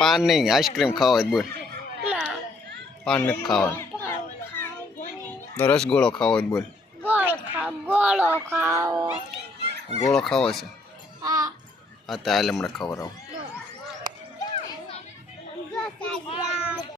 पान नहीं आइसक्रीम खाओ बोल पान नहीं खाओ तो रसगोलो खाओ बोल गोलो खाओ से हाँ तो आलम खाओ रहो